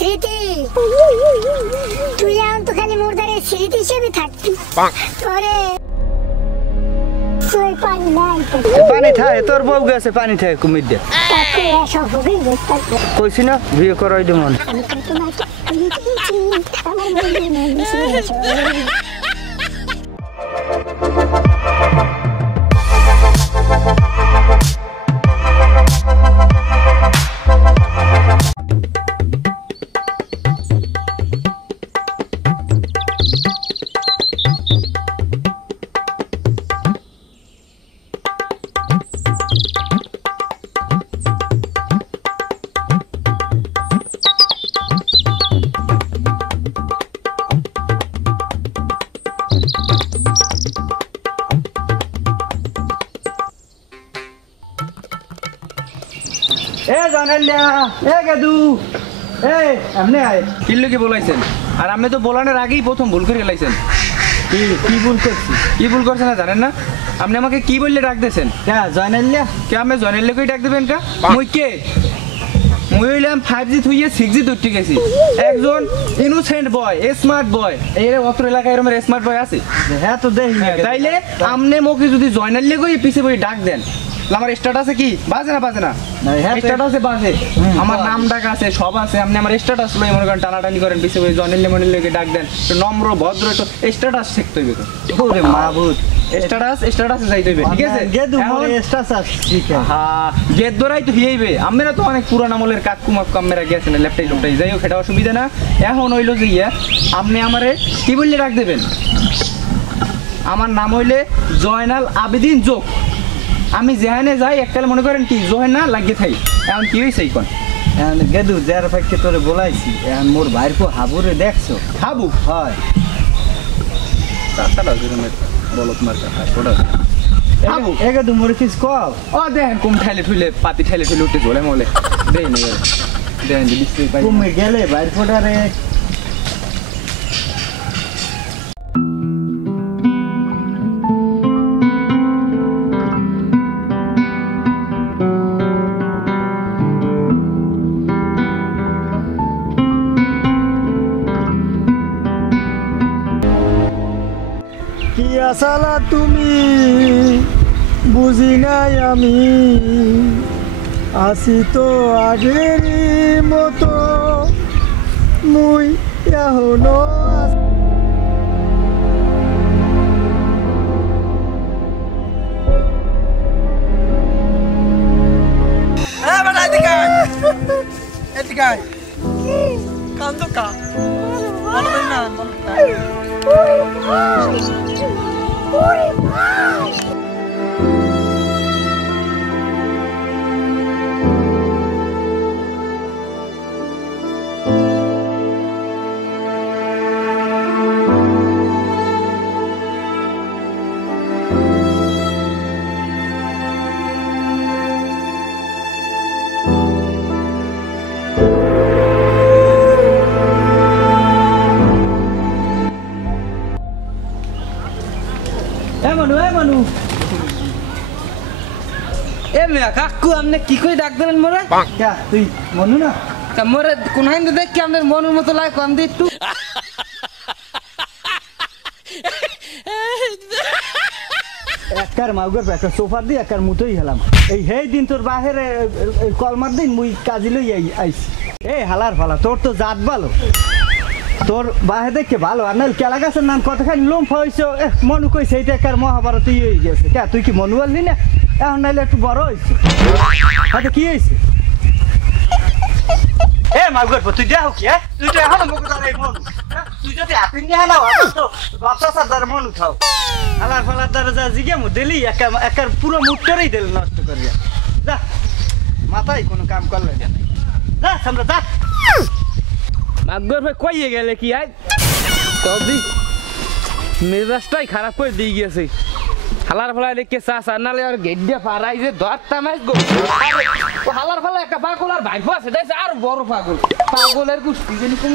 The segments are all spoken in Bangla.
স্মৃতি তুই এখন তো খালি মুর্দারে স্মৃতি হিসেবে থাকবি তোরে তুই পানি নাই পানি থাকে তোর বউ গেছে পানি থাকে কুমির দে কইছি না বিয়ে করাই দে মন কি বলাইছেন আর আমি তো বলানোর আগেই প্রথম ভুল করে লাইছেন কি ভুল করছি কি ভুল করছেন না জানেন না আপনি আমাকে কি বললে ডাক দিয়েছেন জয়নাল্লা কে আমি জয়নাল্লাকেই ডাক দেবেন কা মুই কে মুই হইলাম 5G থুইয়ে 6G তুলতে গেছি একজন ইনোসেন্ট বয় স্মার্ট বয় এই অত্র এলাকায় এরকম স্মার্ট বয় আছে হ্যাঁ তো দেখি তাইলে আমনে মোকে যদি জয়নাল্লাকেই পিছে বই ডাক দেন আমার স্ট্যাটাসে কি বাজে না স্ট্যাটাসে বাজে আমার নাম ডাক আছে সব আছে আপনি আমার স্ট্যাটাস লই মনে করেন টানাটানি করেন পিছে বই জয়নাল্লাকে ডাক দেন তো নম্র ভদ্র তো স্ট্যাটাস শিখতে হইবে তো ওরে মাবুদ স্ট্যাটাসে যাইতে হইবে ঠিক আছে গেদু মোর স্ট্যাটাস শিখে হ্যাঁ গেদরাই তো হইবে আমরা তো অনেক পুরান আমলের কাকু মাকু আমরা গেছেন ল্যাপটপ যাইও সেটা অসুবিধা না এখন হইলো যে আপনি আমারে কি বললে ডাক দেবেন আমার নাম হইলে জয়নাল আবেদিন যোগ আমি যেখানে যাই এককালে মনে করেন কি জোহেনা লাগিয়ে থাই এখন কি হয়েছে কোন গেদু যার ফাঁকে তোরে বলাইছি এখন মোর ভাইয়ের পো হাবুরে দেখছো হাবু হয় তাড়াতাড়ি জুরমের বলত মারটা ছোড়া হাবু গেদু মোর কিস কল ও দেখেন কুম ঠাইলে ঠুইলে পাতি ঠাইলে ঠুইলে উঠে ঝোলে মলে দেন দেন দিছি পাই কুমে গেলে ভাইয়ের ফোটারে সালা তুমি বুঝি নাই আমি আসি তো আগের মতো মুই এখনো কান্দো কা না কাকু আপনি কি করে ডাক দিলেন মোরে তুই মনু না মোরে কোন দেখি আপনার মনের মতো লাগে কম দিয়ে একটু একার মাউগের একটা সোফা দিয়ে একার মুতোই হেলাম এই হেই দিন তোর বাহিরে কলমার দিন মুই কাজি লই আইছি এই হালার ফালা তোর তো জাত ভালো তোর বাহে দেখে ভালো আর নাহলে কেলা গাছের নাম কতখানি লোম ফাইছো মনু কইছে এইটা একার মহাভারত হয়ে গেছে কে তুই কি মনু বললি না এখন নাইলে একটু বড় হয়েছে হয়তো কি হয়েছে মাগুর তুই দেখো কি তুই তো এখন মনু তুই যদি আপনি নিয়ে নাও তো বাপসা সাদার মনু খাও হালার ফালার দ্বারা যা জিগে মু দিলি একার পুরো মুখটারই দিল নষ্ট করিয়া যা মাথায় কোনো কাম করলে না যা সামনে যা মাগুর ভাই কইয়ে গেলে কি আই তবে মেজাজটাই খারাপ করে দিয়ে গিয়েছে হালার ফালা দেখে চাষা নালে আর গেট দিয়ে পারাই যে ধরতা মাছ গো হালার ফালা একটা পাগল আর ভাইফ আছে দেখছে আর বড় পাগল পাগলের কুস্তি জানি কোন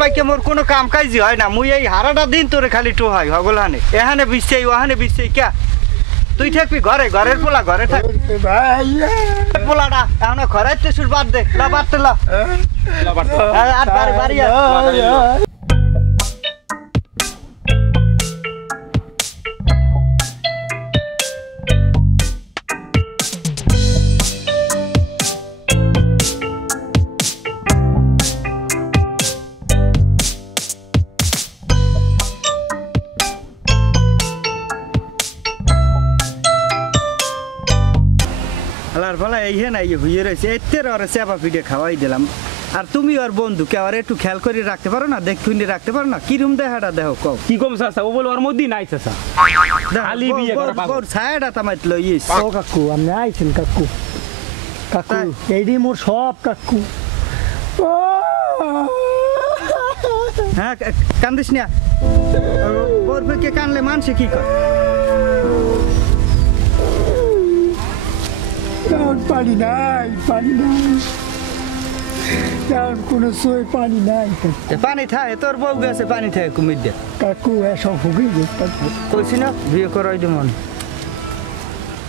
পাইকে মোর কোনো কাম কাজই হয় না মুই এই হারাটা দিন তোরে খালি টোহাই হগলহানে এখানে বিছাই ওখানে বিছাই কে তুই থাকবি ঘরে ঘরের পোলা ঘরে থাক পোলাটা এখন ঘরাইতে শুর বাদ দে লা বাদ লা আর বাড়ি বাড়ি আলার ফলা এই হে না হইয়ে রয়েছে এতে ওরা চেপা পিঠে খাওয়াই দিলাম আর তুমি আর বন্ধু কে আর একটু খেয়াল করে রাখতে পারো না দেখুন রাখতে পারো না কিরম দেখাটা দেখো কও কি কম চাচা ও বল ওর মধ্যে নাই চাচা খালি বিয়ে করা পাগল ছায়াটা তামাইত লইস ও কাকু আমি আইছেন কাকু কাকু এইডি মোর সব কাকু হ্যাঁ কান্দিস না ওর কে কানলে মানছে কি কর পানি নাই কোনো সই পানি নাই পানি থাকে তোর বউ গেছে পানি থাকে কুমির দে কাকু এসব হুগি কাকু কইছি না বিয়ে করাই দেব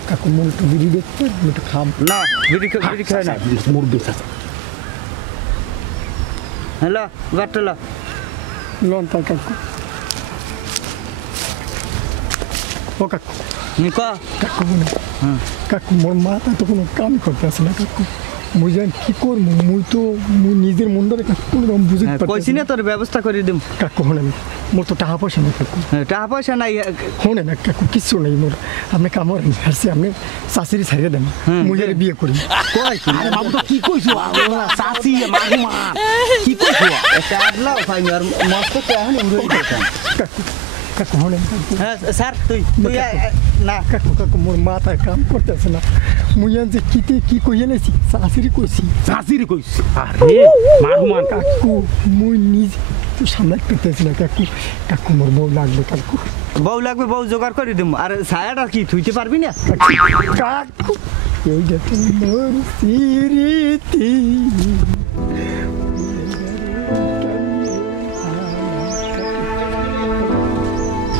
কাকু মোর একটু বিড়ি দেখতে একটু খাম না বিড়ি খাই না মোর বেচা হ্যালো বাটলা লোন তা কাকু ও কাকু নিকা কাকু না কাকু মোর মাথা তো কোনো কাম করতেছে না কাকু মুই জান কি করবো মুই তো নিজের মনটারে কাকু কোনো বুঝতে পারছি কইছি না তোর ব্যবস্থা করে দিম কাকু হনে মোর তো টাকা পয়সা নেই কাকু টাকা পয়সা নাই হনে না কাকু কিচ্ছু নেই মোর আপনি কামড় হারছি আপনি শাশুড়ি ছাড়িয়ে দেন মুই যারে বিয়ে করি কই আরে বাবু তো কি কইছো শাশি মাগুমা কি কইছো এটা আদলাও ভাই আর মস্ত কেন উড়ে দিতাম কাকু কাকু হনে হ্যাঁ স্যার তুই না কাকু কাকু মোর মাথায় কাম করতেছে না মুই যে কি কইয়ে নেছি শাশুড়ি কইছি শাশুড়ি কইছ আরে মাগুমান কাকু মুই নিজ তো সামনে করতেছি না কাকু কাকু মোর বউ লাগবে কাকু বউ লাগবে বউ জোগাড় করে দিম আর ছায়াটা কি থুইতে পারবি না কাকু এই দেখো মোর সিরিতি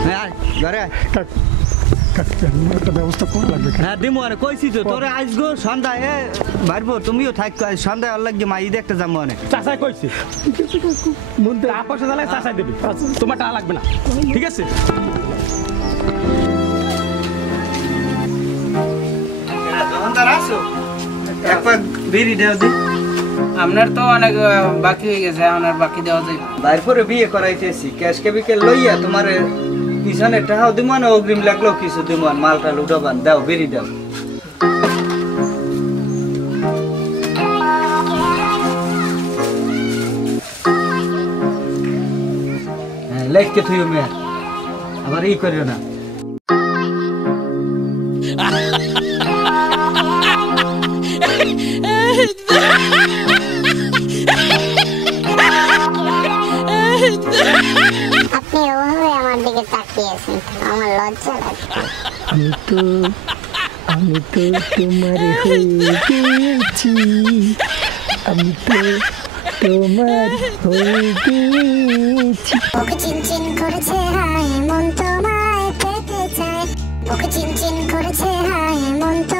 হ্যাঁ ঘরে কাকু কাকু একটা ব্যবস্থা করা লাগবে হ্যাঁ দিমু আর কইছি তো তোরে আজগো সন্ধ্যায় ভাইবো তুমিও থাক সন্ধ্যায় আর লাগবে মাই দেখতে যাবো অনেক চাচাই কইছে ঠিক আছে কাকু মন টাকা পয়সা দিলে চাচাই দেবে তোমার টাকা লাগবে না ঠিক আছে দোকানদার আসো একবার বিড়ি দেও দি আপনার তো অনেক বাকি হয়ে গেছে আপনার বাকি দেওয়া যায় তারপরে বিয়ে করাইতেছি ক্যাশ কেবিকে লইয়া তোমার পিছনে টাকাও দিমো না অগ্রিম লাগলো কিছু দিমো মালটা লুটাবান দাও বিড়ি দাও হ্যাঁ লেখকে থুইও মেয়ে আবার ই করিও না আপনি ওভাবে আমার দিকে তাকিয়ে আছেন আমার লজ্জা লাগছে আমি তো তোমার হয়ে গেছি আমি তো তোমার হয়ে গেছি ওকে চিনচিন করেছে হায় মন তোমায় পেতে চায় ওকে চিনচিন করেছে হায় মন তো